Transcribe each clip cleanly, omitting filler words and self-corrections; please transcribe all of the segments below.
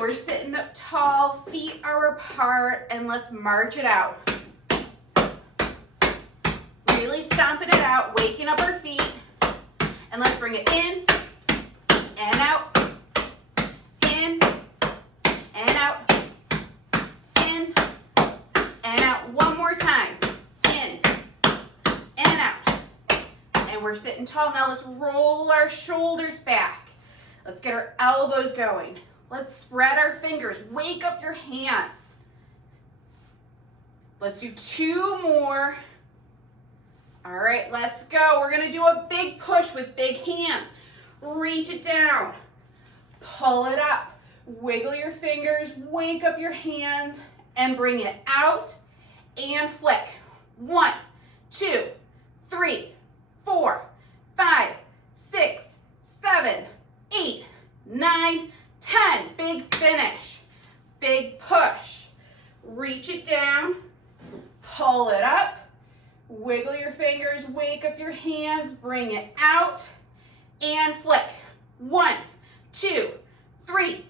So we're sitting up tall, feet are apart, and let's march it out. Really stomping it out, waking up our feet, and let's bring it in and out, in and out, in and out. One more time, in and out. And we're sitting tall. Now let's roll our shoulders back. Let's get our elbows going. Let's spread our fingers. Wake up your hands. Let's do 2 more. All right, let's go. We're gonna do a big push with big hands. Reach it down. Pull it up. Wiggle your fingers, wake up your hands, and bring it out and flick. 1, 2, 3, 4, 5, 6, 7, 8, 9, 10. Big finish. Big push. Reach it down. Pull it up. Wiggle your fingers, wake up your hands, bring it out, and flick. 1, 2, 3,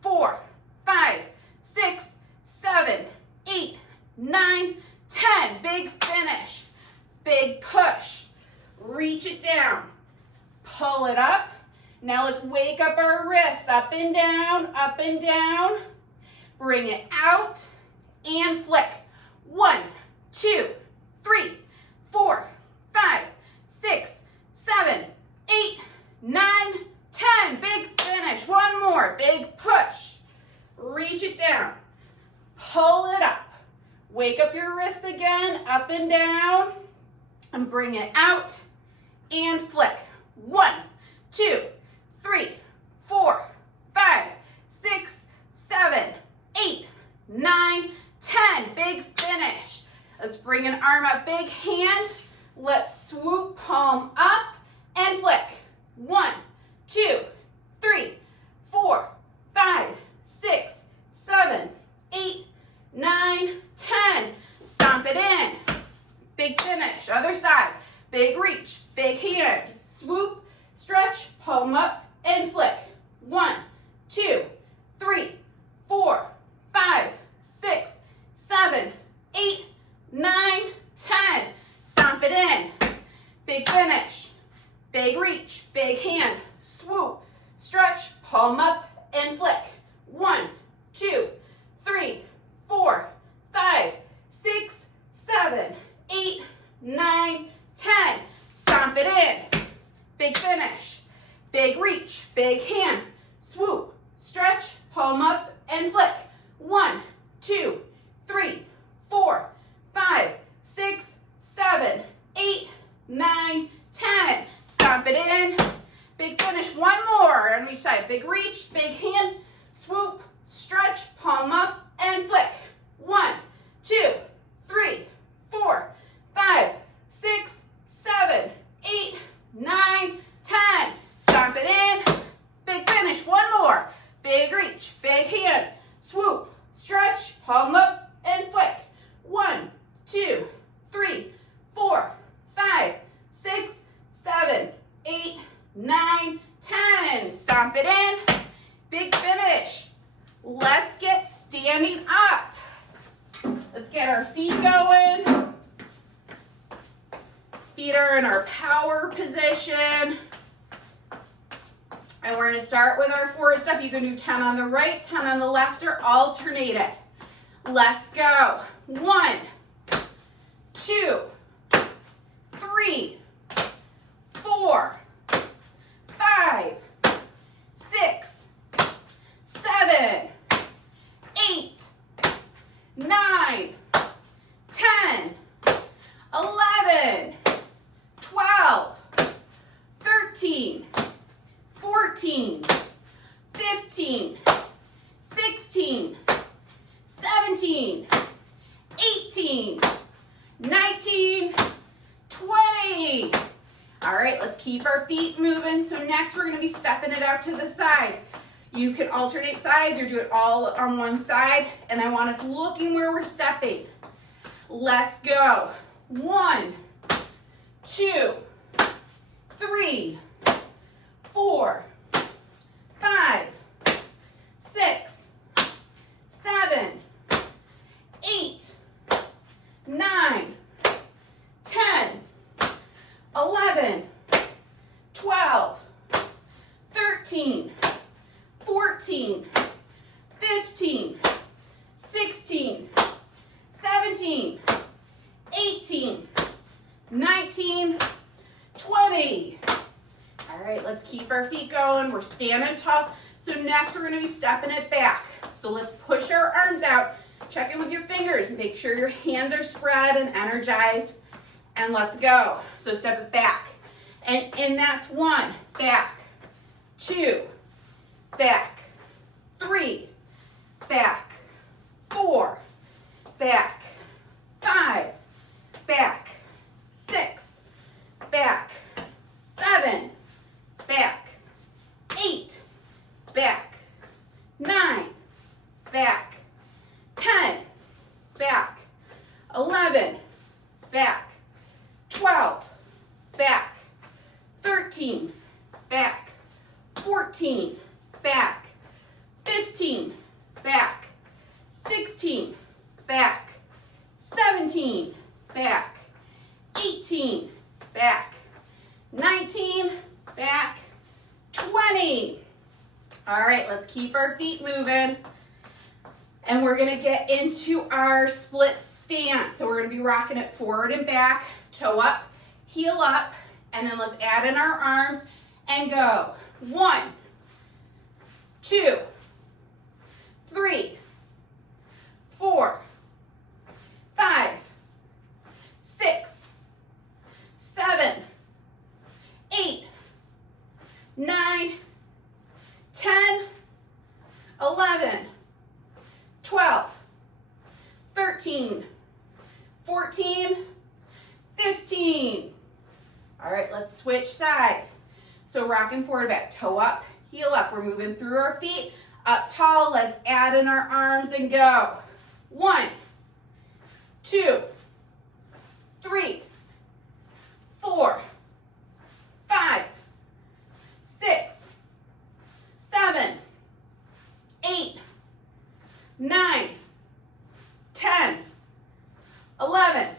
4, 5, 6, 7, 8, 9, 10. Big finish. Big push. Reach it down. Pull it up. Now let's wake up our wrists. Up and down, up and down. Bring it out and flick. 1, 2, 3, 4, 5, 6, 7, 8, 9, 10. Big finish. One more. Big push. Reach it down. Pull it up. Wake up your wrists again. Up and down. And bring it out and flick. 1, 2, 3, 4, 5, 6, 7, 8, 9, 10. Big finish. Let's bring an arm up, big hand. Let's swoop, palm up, and flick. 1, 2, 3, 4, 5, 6, 7, 8, 9, 10. Stomp it in. Big finish. Other side. Big reach, big hand. Swoop, stretch, palm up, and flick. 1, 2, 3, 4, 5, 6, 7, 8, 9, 10. Stomp it in. Big finish. Big reach. Big hand. Swoop. Stretch. Palm up and flick. 1, 2, 3, 4, 5, 6, 7, 8, 9, 10. Stomp it in. Big finish. Big reach. Big hand. Swoop. Stretch. Palm up and flick. 1, 2, 3, 4, 5, 6, 7, 8, 9, 10. Stomp it in. Big finish. One more on each side. Big reach, big hand, swoop, stretch, palm up, and flick. 1, 2, 3, 4, 5, 6, 7, 8, 9, 10. Stomp it in. Big finish. One more. Big reach, big hand, swoop, stretch, palm up, and flick. 1, 2, 3, 4, 5, 6, 7, 8, 9, 10. Stomp it in. Big finish. Let's get standing up. Let's get our feet going. Feet are in our power position. And we're going to start with our forward step. You can do 10 on the right, 10 on the left, or alternate it. Let's go. 1, 2, 3, 4, 5, 6, 7, 8, 9, 10, 11, 12, 13, 14, 15, 16, 17, 18, 19, 20. All right, let's keep our feet moving. So next we're going to be stepping it out to the side. You can alternate sides or do it all on one side. And I want us looking where we're stepping. Let's go. 1, 2, 3, 4, 5, 6, 19, 20. All right, let's keep our feet going. We're standing tall. So next we're gonna be stepping it back. So let's push our arms out. Check in with your fingers. Make sure your hands are spread and energized. And let's go. So step it back. And that's 1, back, 2, back, 3, back, 4, back, 5, back, 6, back, 7, back, 8, back, 9, back, 10, back, 11, back, 12, back, 13, back, 14, back, 15, back, 16, back, 17, back, 18, back, 19, back, 20. All right, let's keep our feet moving. And we're gonna get into our split stance. So we're gonna be rocking it forward and back, toe up, heel up, and then let's add in our arms and go. 1, 2, 3, 4, 5, 6, 7, 8, 9, 10, 11, 12, 13, 14, 15. All right, let's switch sides. So rocking forward, back, toe up, heel up. We're moving through our feet, up tall. Let's add in our arms and go. 1, 2, 3, 4, 5, 6, 7, 8, 9, 10, 11,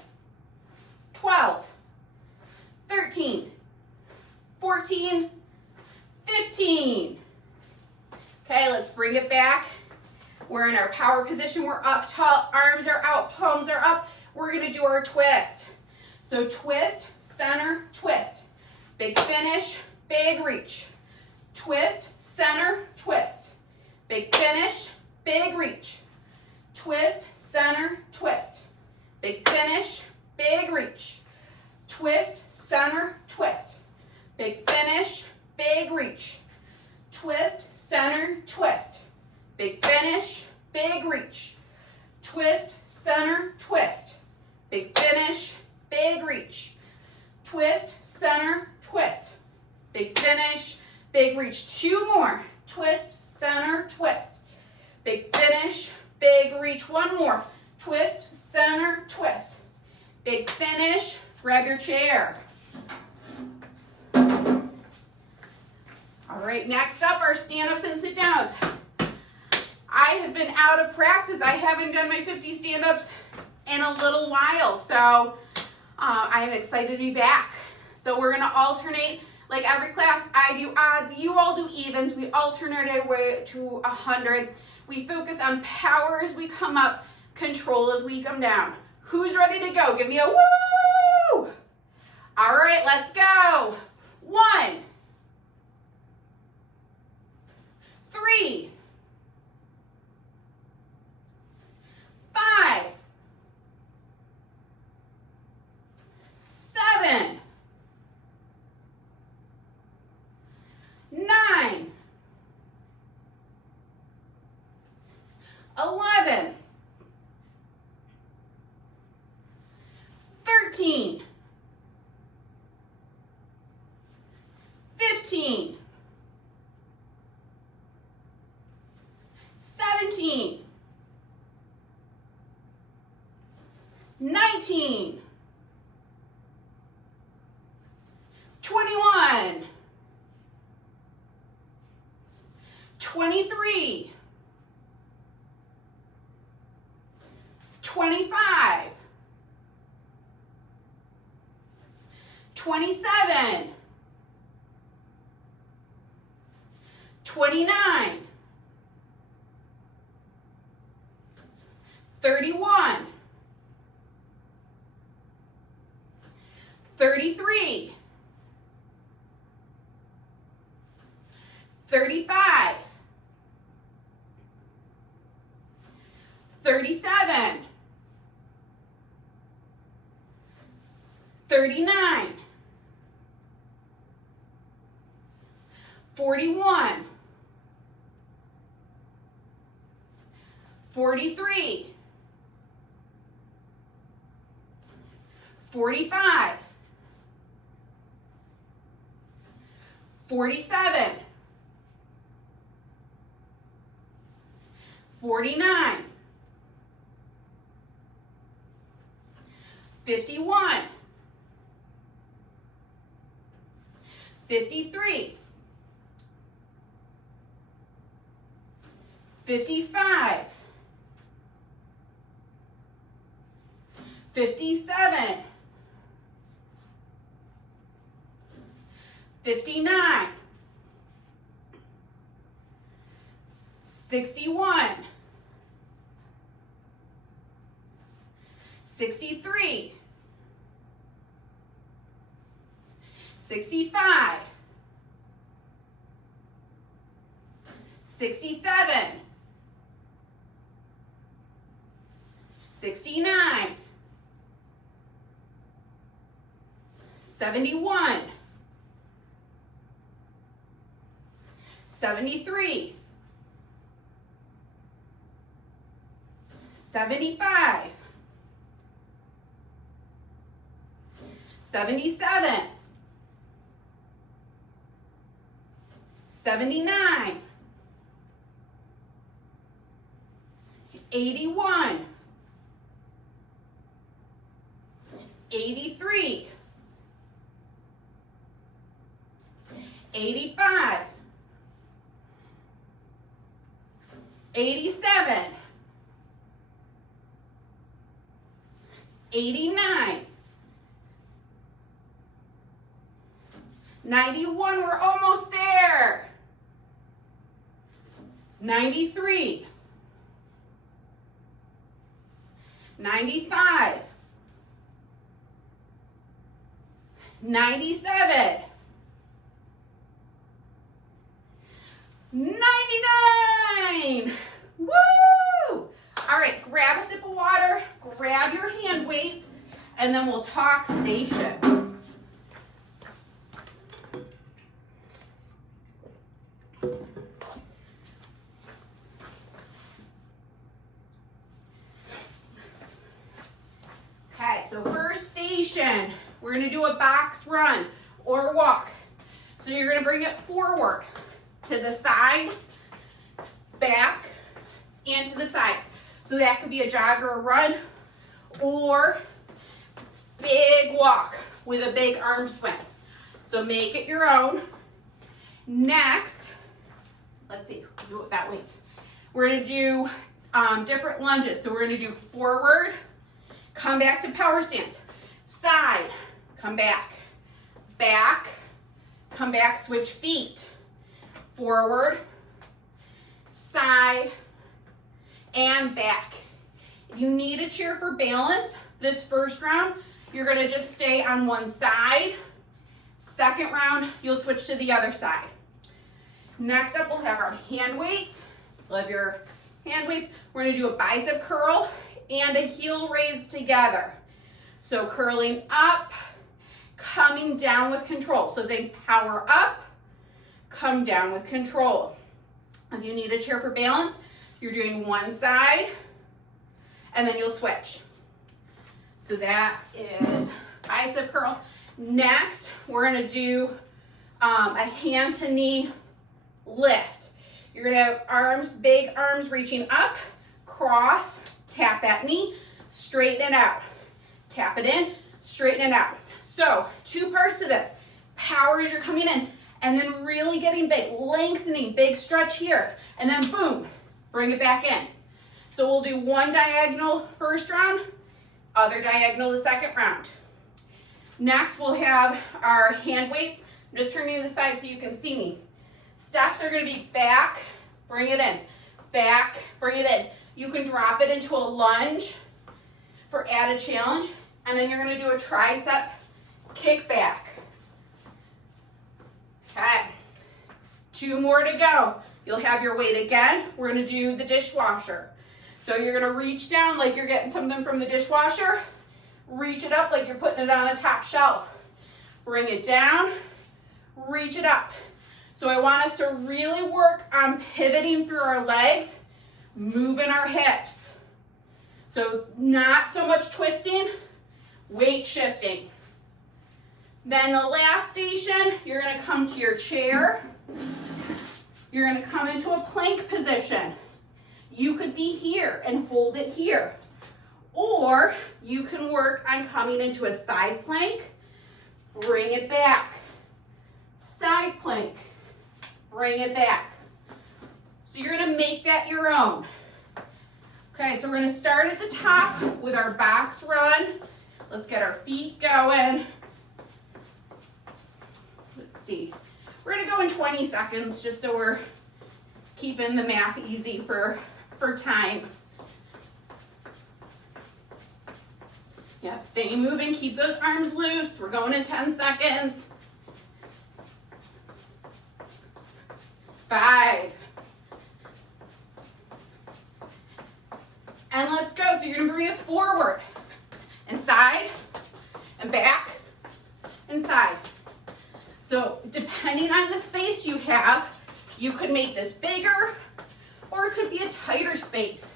12, 13, 14, 15. Okay, let's bring it back. We're in our power position. We're up tall, arms are out, palms are up. We're gonna do our twist. So twist, center, twist. Big finish, big reach. Twist, center, twist. Big finish, big reach. Twist, center, twist. Big finish, big reach. Twist, center, twist. Big finish, big reach. Twist, center, twist. Big finish, big reach. Twist, center, twist. Big finish, big reach. Twist, center, twist. Big finish, big reach. 2 more. Twist, center, twist. Big finish, big reach. 1 more. Twist, center, twist. Big finish. Grab your chair. All right, next up are stand-ups and sit-downs. I have been out of practice. I haven't done my 50 stand-ups in a little while, so I am excited to be back. So we're gonna alternate, like every class, I do odds, you all do evens. We alternate our way to 100. We focus on power as we come up, control as we come down. Who's ready to go? Give me a woo! All right, let's go. 1, 3, 5, 7, 9, 11, 13, 15, 17, 19, 21, 23, 25, 27, 29, 31, 33, 35, 37, 39, 41, 43, 45, 47, 49, 51, 53, 55, 57, 59, 61, 63, 65, 67, 69, 71, 73, 75, 77, 79, 81, 83, 85, 87, 89, 91, we're almost there. 93, 95, 97, 99. Woo! All right, grab a sip of water, grab your hand weights, and then we'll talk stations. Okay, so first station, we're gonna do a box run or walk. So you're gonna bring it forward, to the side, back, and to the side. So that could be a jog or a run, or big walk with a big arm swing. So make it your own. Next, let's see, do it that way. We're gonna do different lunges. So we're gonna do forward, come back to power stance, side, come back, back, come back, switch feet, forward, side, and back. If you need a chair for balance, this first round, you're gonna just stay on one side. Second round, you'll switch to the other side. Next up, we'll have our hand weights. We'll have your hand weights. We're gonna do a bicep curl and a heel raise together. So curling up, coming down with control. So think power up, come down with control. If you need a chair for balance, you're doing one side, and then you'll switch. So that is bicep curl. Next, we're gonna do a hand to knee lift. You're gonna have arms, big arms reaching up, cross, tap that knee, straighten it out. Tap it in, straighten it out. So, two parts of this. Power as you're coming in, and then really getting big, lengthening, big stretch here, and then boom, bring it back in. So we'll do one diagonal first round, other diagonal the second round. Next, we'll have our hand weights. I'm just turning to the side so you can see me. Steps are gonna be back, bring it in, back, bring it in. You can drop it into a lunge for added challenge, and then you're gonna do a tricep kickback. Okay, 2 more to go. You'll have your weight again. We're gonna do the dishwasher. So you're gonna reach down like you're getting something from the dishwasher. Reach it up like you're putting it on a top shelf. Bring it down, reach it up. So I want us to really work on pivoting through our legs, moving our hips. So not so much twisting, weight shifting. Then the last station, you're gonna come to your chair. You're gonna come into a plank position. You could be here and hold it here. Or you can work on coming into a side plank, bring it back. Side plank, bring it back. So you're gonna make that your own. Okay, so we're gonna start at the top with our box run. Let's get our feet going. Let's see. We're gonna go in 20 seconds just so we're keeping the math easy for time. Yep, stay moving, keep those arms loose. We're going in 10 seconds. 5. And let's go. So you're gonna bring it forward and side and back and side. So depending on the space you have, you could make this bigger or it could be a tighter space.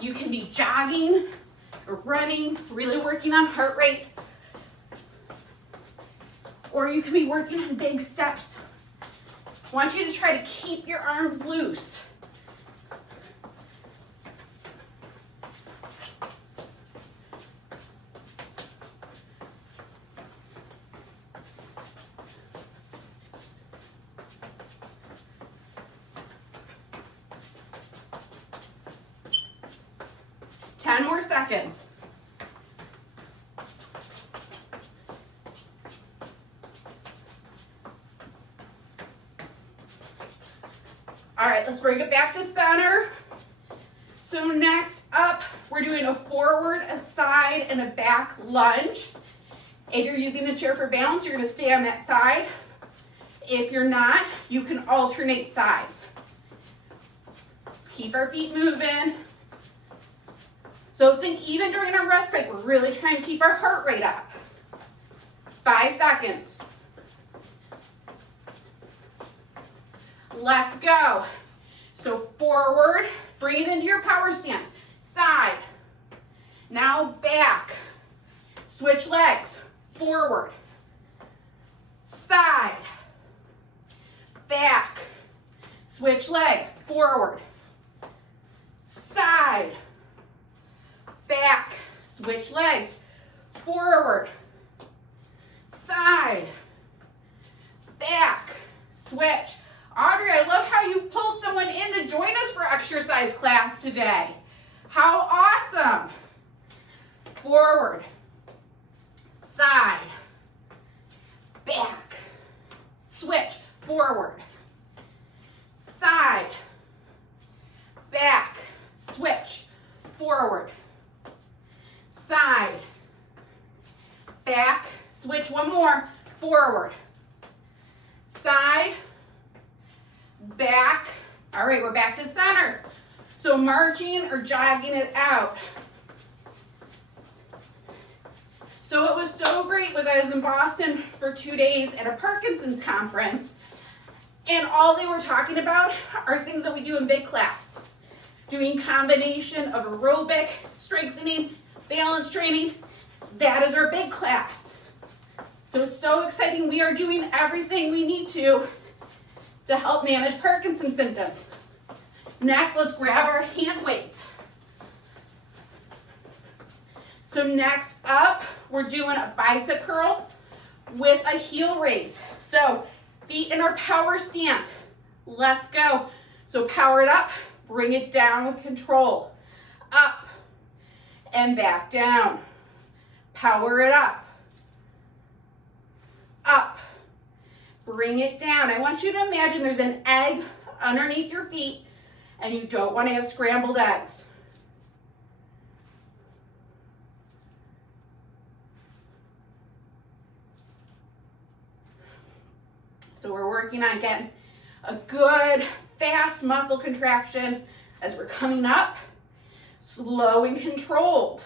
You can be jogging or running, really working on heart rate. Or you can be working on big steps. I want you to try to keep your arms loose. Ten more seconds. All right, let's bring it back to center. So next up, we're doing a forward, a side, and a back lunge. If you're using the chair for balance, you're gonna stay on that side. If you're not, you can alternate sides. Let's keep our feet moving. So think even during our rest break, we're really trying to keep our heart rate up. 5 seconds. Let's go. So forward, bring it into your power stance. Side. Now back. Switch legs. Forward. Side. Back. Switch legs. Forward. Side. Back. Switch legs. Forward. Side. Back. Switch. Audrey, I love how you pulled someone in to join us for exercise class today. How awesome. Forward. Side. Back. Switch. Forward. Side. Back. Switch. Forward. Side. Back. Switch. One more. Forward. Side. Back. All right, we're back to center. So marching or jogging it out. So what was so great was I was in Boston for 2 days at a Parkinson's conference, and all they were talking about are things that we do in big class. Doing combination of aerobic, strengthening, balance training. That is our big class. So exciting. We are doing everything we need to help manage Parkinson's symptoms. Next, let's grab our hand weights. So next up, we're doing a bicep curl with a heel raise. So feet in our power stance. Let's go. So power it up, bring it down with control. Up and back down. Power it up. Up. Bring it down. I want you to imagine there's an egg underneath your feet and you don't want to have scrambled eggs. So we're working on getting a good, fast muscle contraction as we're coming up, slow and controlled.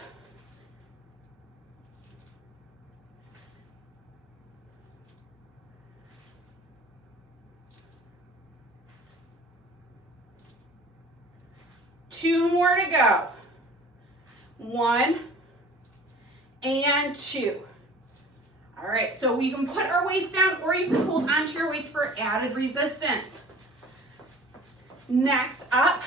Two more to go. 1 and 2. All right, so we can put our weights down or you can hold onto your weights for added resistance. Next up,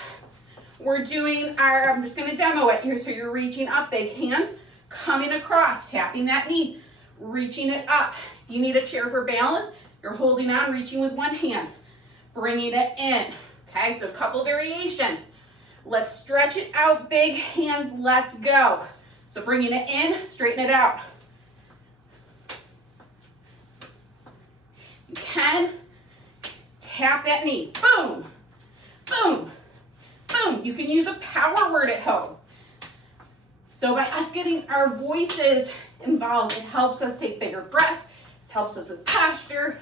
we're doing our, I'm just gonna demo it here. So you're reaching up, big hands, coming across, tapping that knee, reaching it up. If you need a chair for balance, you're holding on, reaching with one hand, bringing it in. Okay, so a couple variations. Let's stretch it out, big hands, let's go. So bringing it in, straighten it out. You can tap that knee, boom, boom, boom. You can use a power word at home. So by us getting our voices involved, it helps us take bigger breaths, it helps us with posture.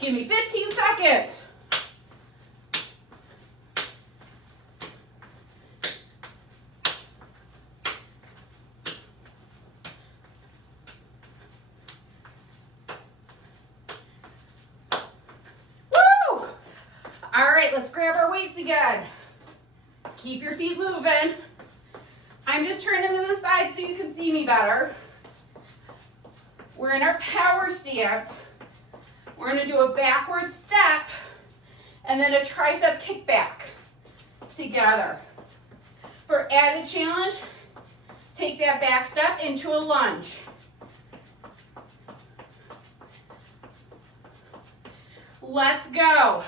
Give me 15 seconds. Woo! All right, let's grab our weights again. Keep your feet moving. I'm just turning to the side so you can see me better. We're in our power stance. We're going to do a backward step and then a tricep kickback together. For added challenge, take that back step into a lunge. Let's go.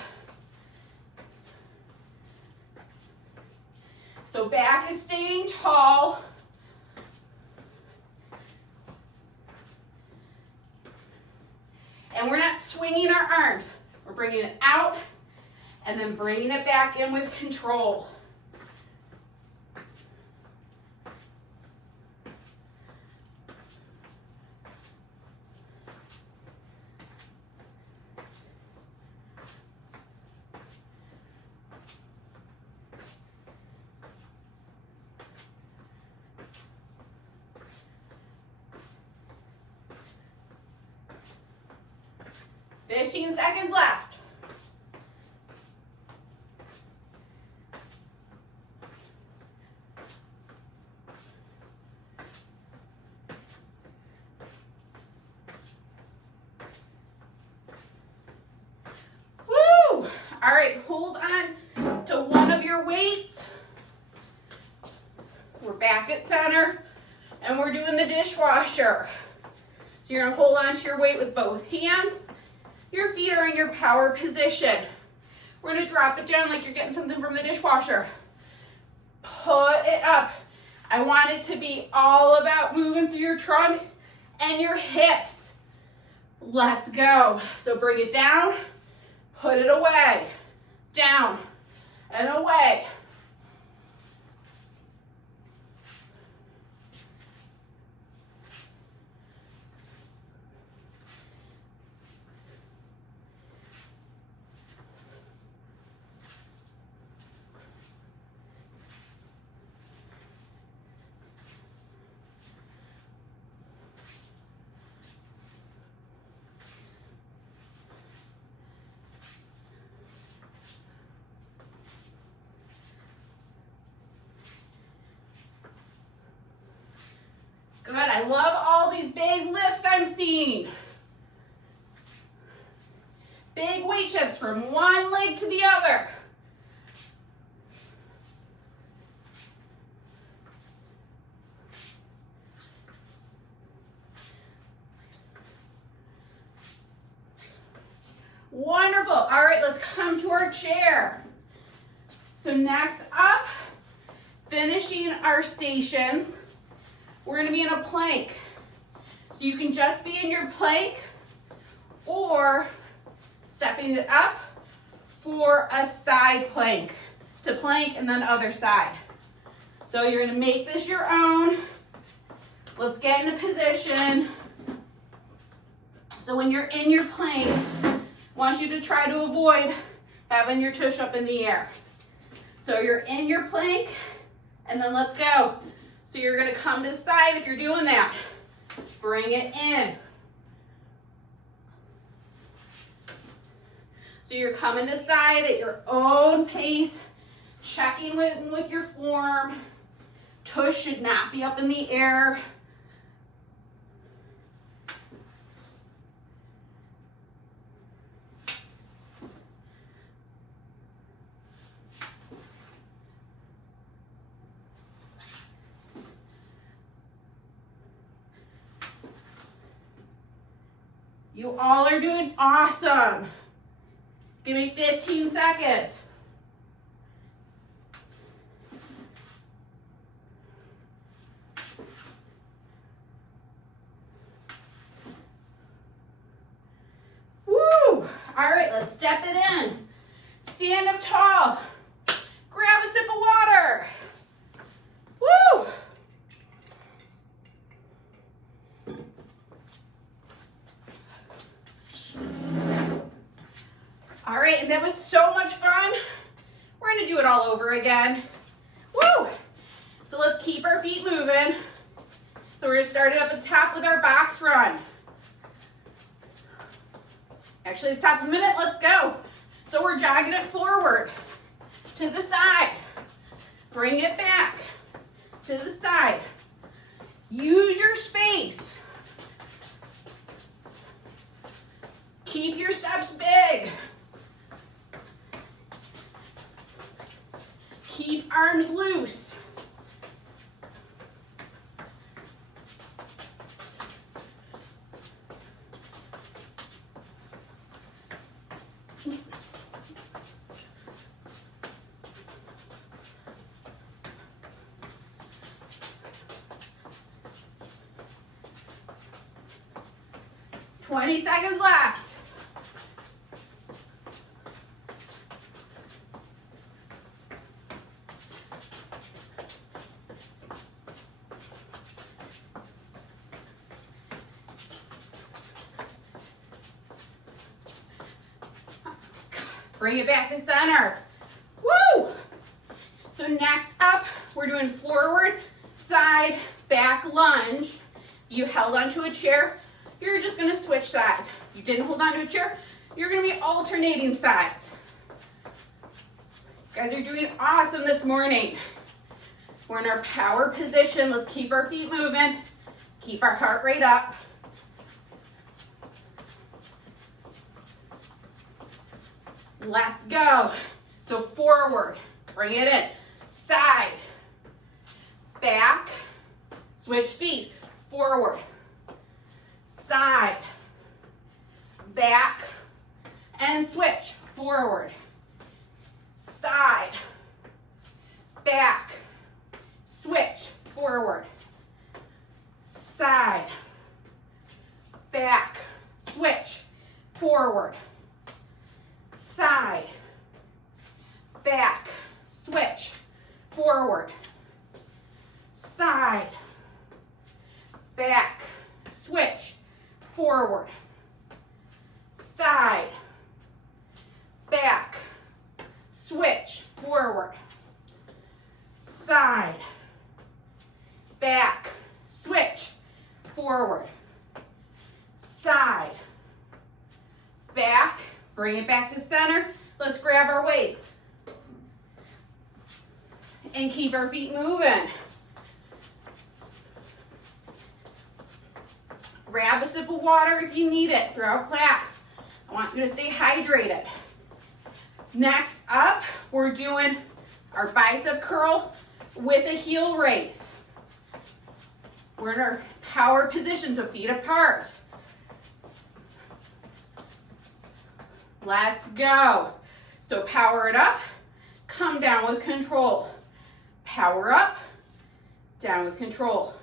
So back is staying tall. And we're not swinging our arms. We're bringing it out and then bringing it back in with control. Fifteen seconds left. Woo! All right, hold on to one of your weights. We're back at center and we're doing the dishwasher. So you're gonna hold on to your weight with both hands. Your feet are in your power position. We're gonna drop it down like you're getting something from the dishwasher. Put it up. I want it to be all about moving through your trunk and your hips. Let's go. So bring it down, put it away, down and away. Good, I love all these big lifts I'm seeing. Big weight shifts from one leg to the other. Wonderful. All right, let's come to our chair. So next up, finishing our stations, we're going to be in a plank. So you can just be in your plank or stepping it up for a side plank, to plank and then other side. So you're gonna make this your own. Let's get into position. So when you're in your plank, I want you to try to avoid having your tush up in the air. So you're in your plank, and then let's go. So you're gonna come to the side if you're doing that. Bring it in. So you're coming to side at your own pace, checking with your form. Tush should not be up in the air. You all are doing awesome. Give me 15 seconds. Woo! All right, let's step it in. Stand up tall. Grab a sip of water. Woo! All right, and that was so much fun. We're gonna do it all over again. Woo! So let's keep our feet moving. So we're gonna start it up at the top with our box run. Actually, it's top of the minute, let's go. So we're jogging it forward, to the side. Bring it back, to the side. Use your space. Keep your steps big. Keep arms loose. Twenty seconds left. Bring it back to center. Woo! So next up, we're doing forward, side, back lunge. You held onto a chair, you're just gonna switch sides. You didn't hold onto a chair, you're gonna be alternating sides. You guys are doing awesome this morning. We're in our power position. Let's keep our feet moving. Keep our heart rate up. Let's go. So forward, bring it in. Side, back, switch feet. Forward, side, back, and switch. Forward, side, back, switch. Forward, side, back, switch. Forward, side, back, switch. Forward, side, back, switch. Forward, side, back, switch. Forward, side, back, switch. Forward, side, back. Bring it back to center. Let's grab our weights and keep our feet moving. Grab a sip of water if you need it throughout class. I want you to stay hydrated. Next up, we're doing our bicep curl with a heel raise. We're in our power position, so feet apart. Let's go. So power it up, come down with control. Power up, down with control.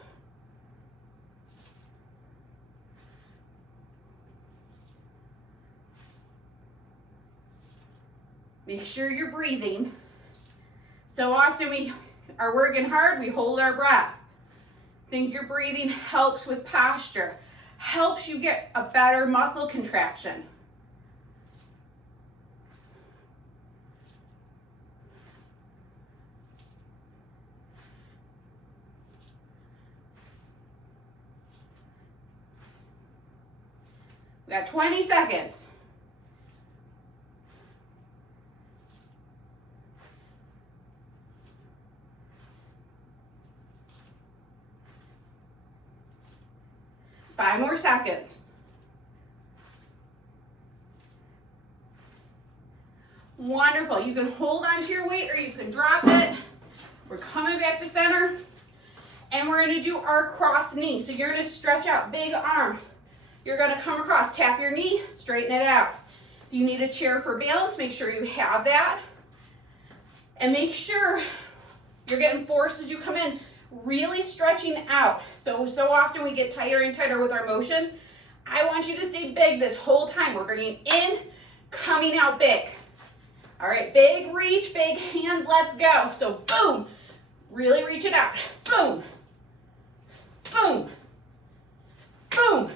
Make sure you're breathing. So often we are working hard, we hold our breath. Think your breathing helps with posture, helps you get a better muscle contraction. We got 20 seconds. Five more seconds. Wonderful. You can hold on to your weight or you can drop it. We're coming back to center. And we're going to do our cross knee. So you're going to stretch out big arms. You're going to come across, tap your knee, straighten it out. If you need a chair for balance, make sure you have that. And make sure you're getting forced as you come in, really stretching out. So often we get tighter and tighter with our motions. I want you to stay big this whole time. We're bringing in, coming out big. All right, big reach, big hands, let's go. So boom, really reach it out. Boom, boom, boom,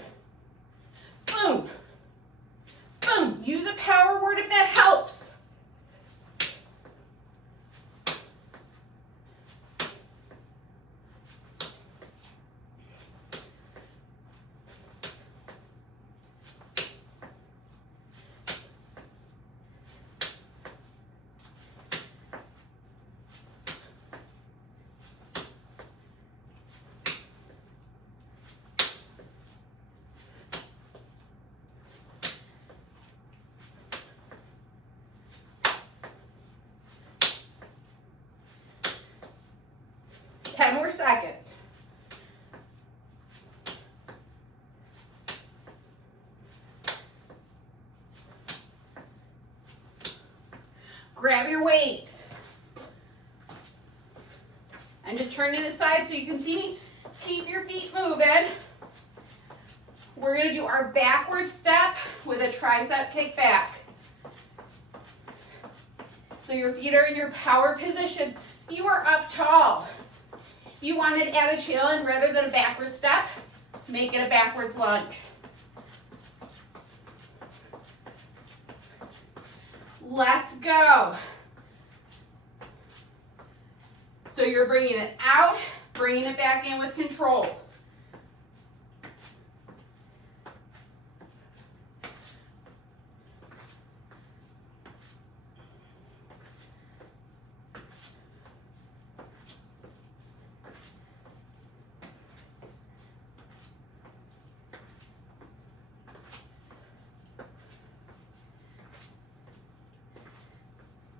boom, boom. Use a power word if that helps. More seconds. Grab your weights. And just turn to the side so you can see me. Keep your feet moving. We're going to do our backward step with a tricep kickback. So your feet are in your power position. You are up tall. You wanted to add a challenge rather than a backward step, make it a backwards lunge. Let's go. So you're bringing it out, bringing it back in with control.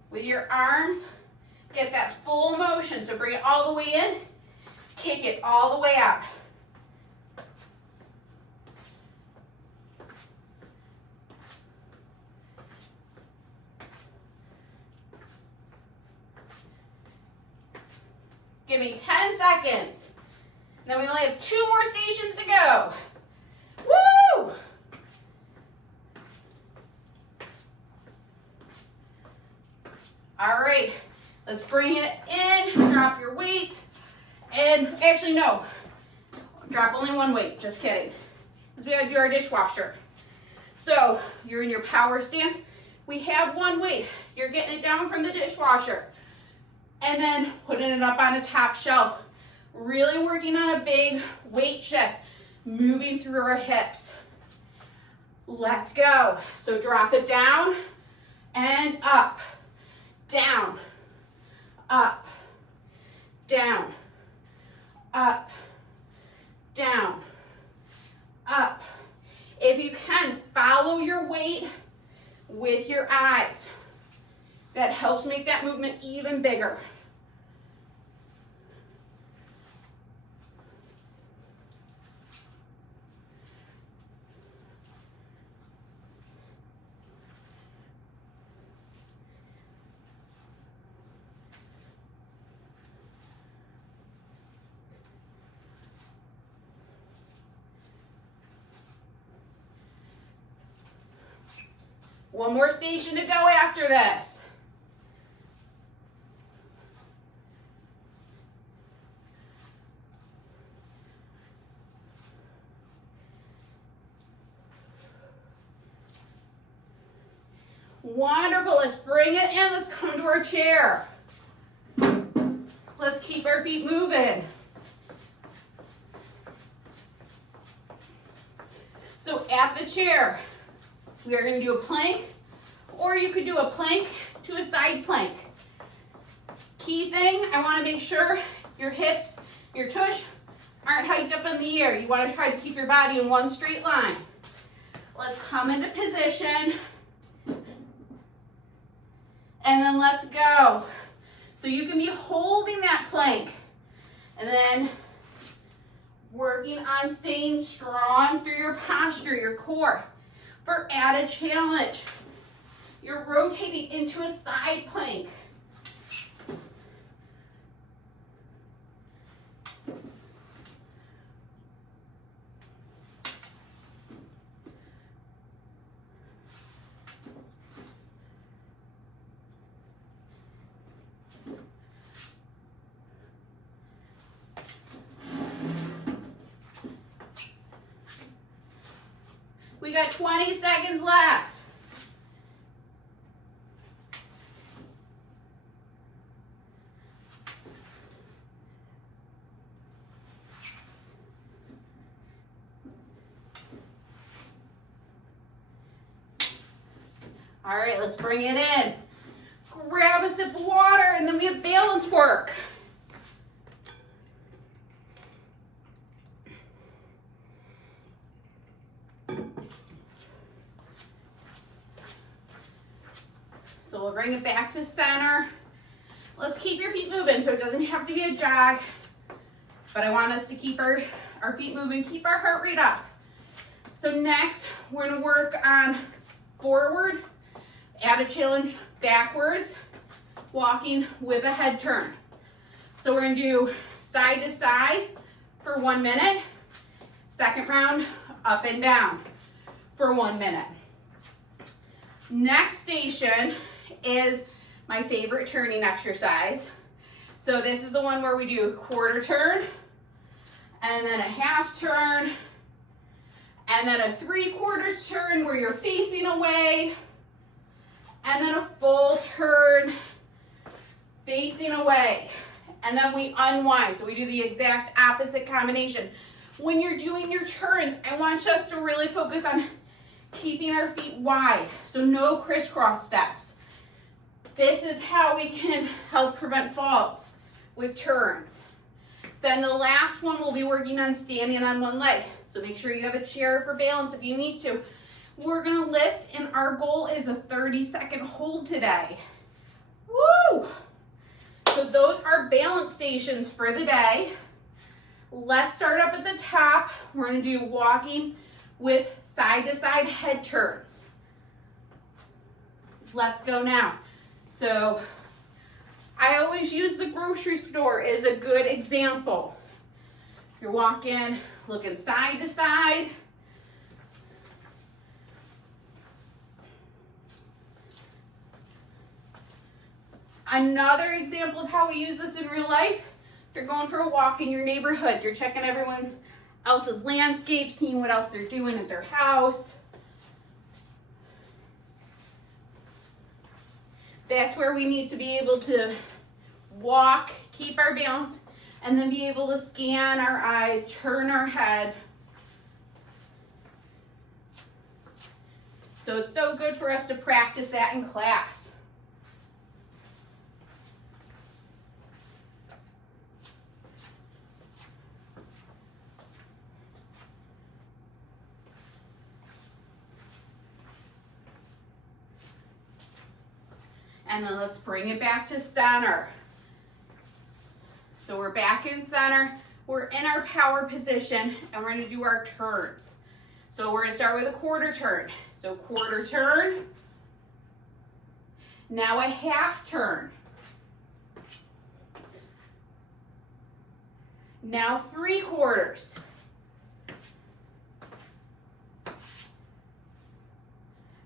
With your arms, get that full motion. So bring it all the way in, kick it all the way out. Give me 10 seconds. Then we only have 2 more stations to go. Woo! All right, let's bring it in, drop your weight, and actually no, drop only one weight, just kidding, because we gotta do our dishwasher. So you're in your power stance, we have one weight, you're getting it down from the dishwasher, and then putting it up on a top shelf, really working on a big weight shift, moving through our hips. Let's go. So drop it down and up. Down, up, down, up, down, up. If you can, follow your weight with your eyes. That helps make that movement even bigger. One more station to go after this. Wonderful. Let's bring it in. Let's come to our chair. Let's keep our feet moving. So at the chair, we are going to do a plank, or you could do a plank to a side plank. Key thing, I want to make sure your hips, your tush aren't hiked up in the air. You want to try to keep your body in one straight line. Let's come into position. And then let's go. So you can be holding that plank and then working on staying strong through your posture, your core. For added challenge, you're rotating into a side plank. We got 20 seconds left. All right, let's bring it in. Grab a sip of water, and then we have balance work. So we'll bring it back to center. Let's keep your feet moving, so it doesn't have to be a jog, but I want us to keep our feet moving, keep our heart rate up. So next, we're gonna work on forward, add a challenge backwards, walking with a head turn. So we're gonna do side to side for 1 minute. Second round, up and down for 1 minute. Next station is my favorite turning exercise. So this is the one where we do a quarter turn, and then a half turn, and then a 3/4 turn where you're facing away, and then a full turn facing away. And then we unwind. So we do the exact opposite combination. When you're doing your turns, I want us to really focus on keeping our feet wide. So no crisscross steps. This is how we can help prevent falls with turns. Then the last one, we'll be working on standing on one leg. So make sure you have a chair for balance if you need to. We're gonna lift, and our goal is a 30-second hold today. Woo! So those are balance stations for the day. Let's start up at the top. We're gonna do walking with side-to-side head turns. Let's go now. So I always use the grocery store as a good example. You're walking, looking side to side. Another example of how we use this in real life, you're going for a walk in your neighborhood. You're checking everyone else's landscape, seeing what else they're doing at their house. That's where we need to be able to walk, keep our balance, and then be able to scan our eyes, turn our head. So it's so good for us to practice that in class. And then let's bring it back to center. So we're back in center. We're in our power position, and we're gonna do our turns. So we're gonna start with a quarter turn. So quarter turn. Now a half turn. Now 3/4.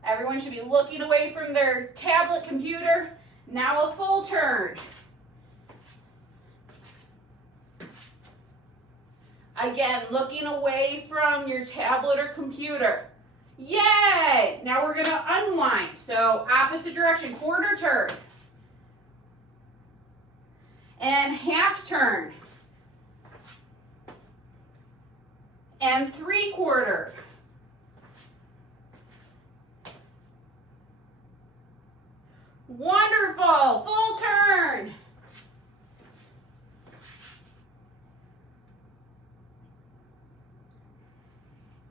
Everyone should be looking away from their tablet computer. Now a full turn. Again, looking away from your tablet or computer. Yay! Now we're gonna unwind. So opposite direction, quarter turn. And half turn. And 3/4. Wonderful, full turn.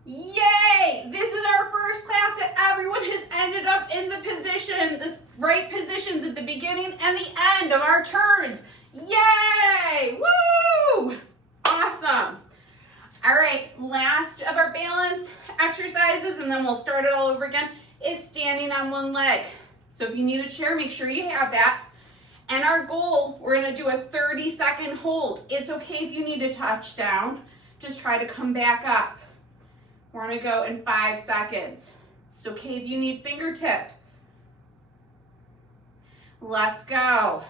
Yay! This is our first class that everyone has ended up in the position, the right positions at the beginning and the end of our turns. Yay! Woo! Awesome. All right, last of our balance exercises, and then we'll start it all over again, is standing on one leg. So if you need a chair, make sure you have that. And our goal, we're gonna do a 30-second hold. It's okay if you need to touch down. Just try to come back up. We're gonna go in 5 seconds. It's okay if you need fingertip. Let's go.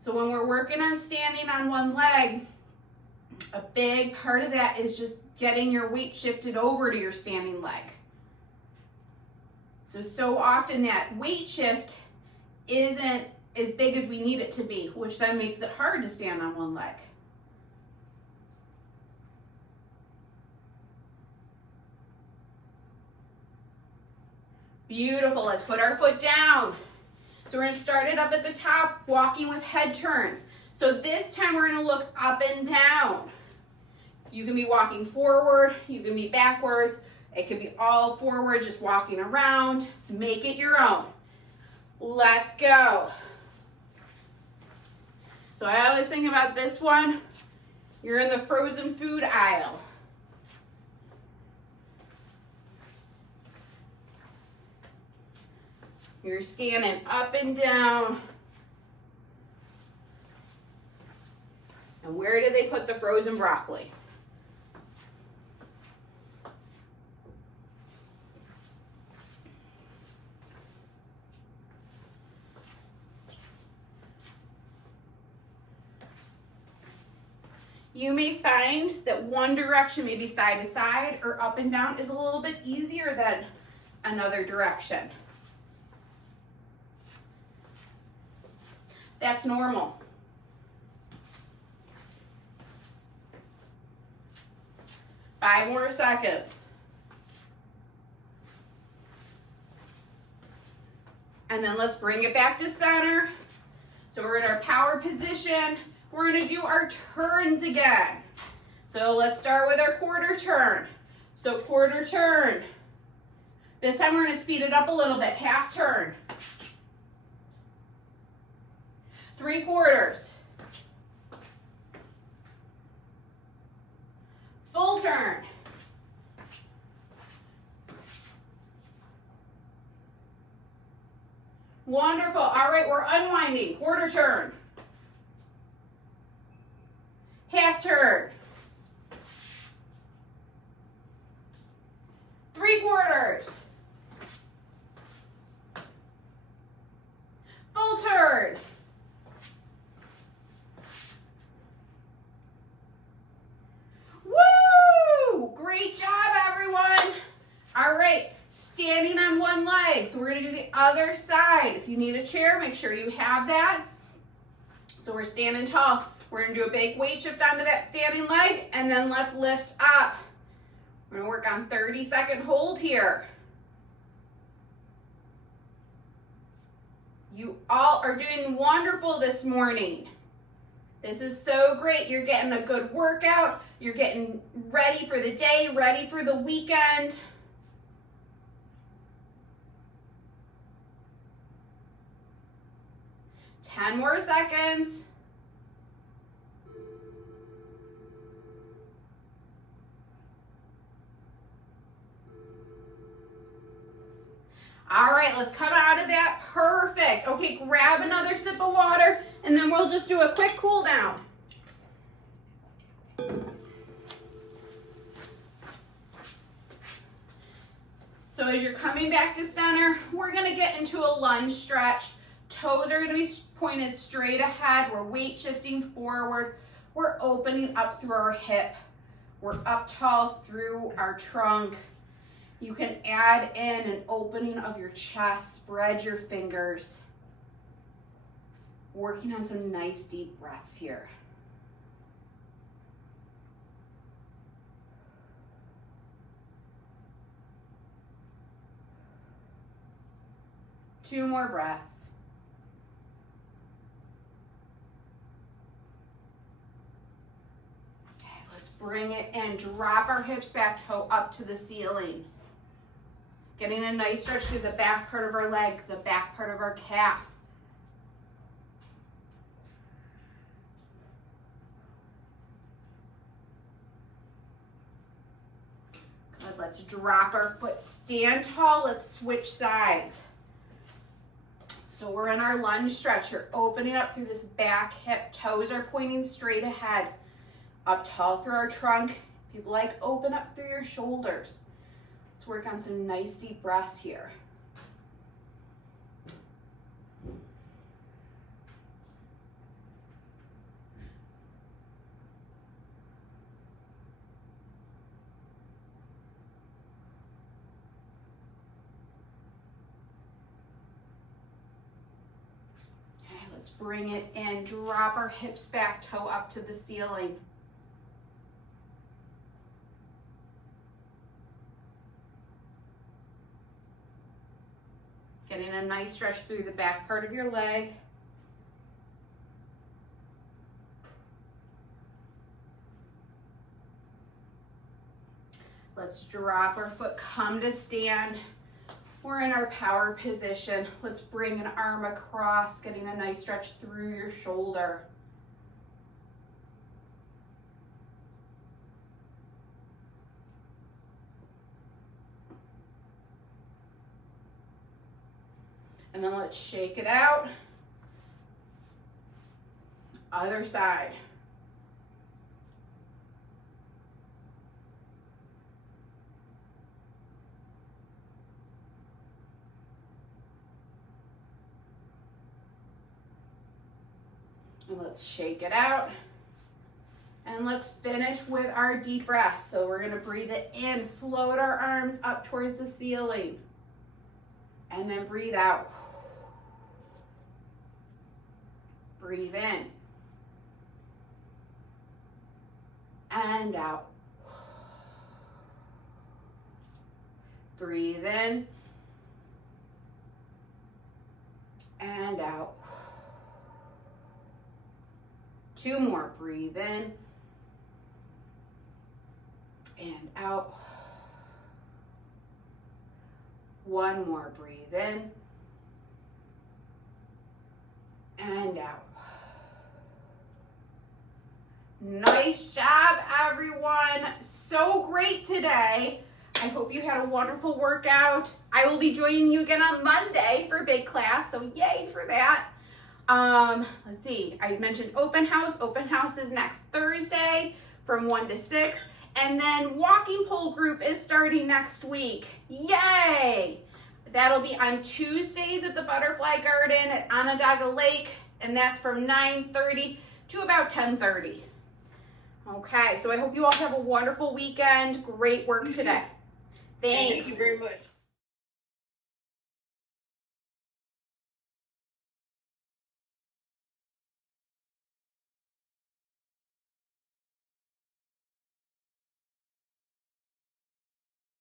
So when we're working on standing on one leg, a big part of that is just getting your weight shifted over to your standing leg. So often that weight shift isn't as big as we need it to be, which then makes it hard to stand on one leg. Beautiful, let's put our foot down. So we're gonna start it up at the top, walking with head turns. So this time we're gonna look up and down. You can be walking forward, you can be backwards, it could be all forward, just walking around. Make it your own. Let's go. So I always think about this one. You're in the frozen food aisle. You're scanning up and down. And where did they put the frozen broccoli? You may find that one direction, maybe side to side or up and down, is a little bit easier than another direction. That's normal. Five more seconds. And then let's bring it back to center. So we're in our power position. We're gonna do our turns again. So let's start with our quarter turn. So quarter turn. This time we're gonna speed it up a little bit, half turn. 3/4. Full turn. Wonderful. All right, we're unwinding. Quarter turn. Half turn. 3/4. Full turn. Woo! Great job, everyone. All right, standing on one leg. So we're gonna do the other side. If you need a chair, make sure you have that. So we're standing tall. We're gonna do a big weight shift onto that standing leg, and then let's lift up. We're gonna work on 30-second hold here. You all are doing wonderful this morning. This is so great. You're getting a good workout. You're getting ready for the day, ready for the weekend. Ten more seconds. All right, let's come out of that. Perfect. Okay, grab another sip of water, and then we'll just do a quick cool down. So as you're coming back to center, we're gonna get into a lunge stretch. Toes are gonna be pointed straight ahead. We're weight shifting forward. We're opening up through our hip. We're up tall through our trunk. You can add in an opening of your chest, spread your fingers. Working on some nice deep breaths here. Two more breaths. Okay, let's bring it in. Drop our hips back, toe up to the ceiling. Getting a nice stretch through the back part of our leg, the back part of our calf. Good, let's drop our foot, stand tall, let's switch sides. So we're in our lunge stretch. You're opening up through this back hip, toes are pointing straight ahead. Up tall through our trunk. If you'd like, open up through your shoulders. Let's work on some nice deep breaths here. Okay, let's bring it in. Drop our hips back, toe up to the ceiling. Getting a nice stretch through the back part of your leg. Let's drop our foot, come to stand. We're in our power position. Let's bring an arm across, getting a nice stretch through your shoulder. And then let's shake it out. Other side. And let's shake it out. And let's finish with our deep breath. So we're gonna breathe it in, float our arms up towards the ceiling. And then breathe out. Breathe in. And out. Breathe in. And out. Two more. Breathe in. And out. One more. Breathe in. And out. Nice job, everyone. So great today. I hope you had a wonderful workout. I will be joining you again on Monday for big class, so yay for that. Let's see, I mentioned open house. Open house is next Thursday from 1 to 6. And then walking pole group is starting next week. Yay! That'll be on Tuesdays at the Butterfly Garden at Onondaga Lake, and that's from 9:30 to about 10:30. Okay, so I hope you all have a wonderful weekend. Great work today. Thanks. Thank you very much.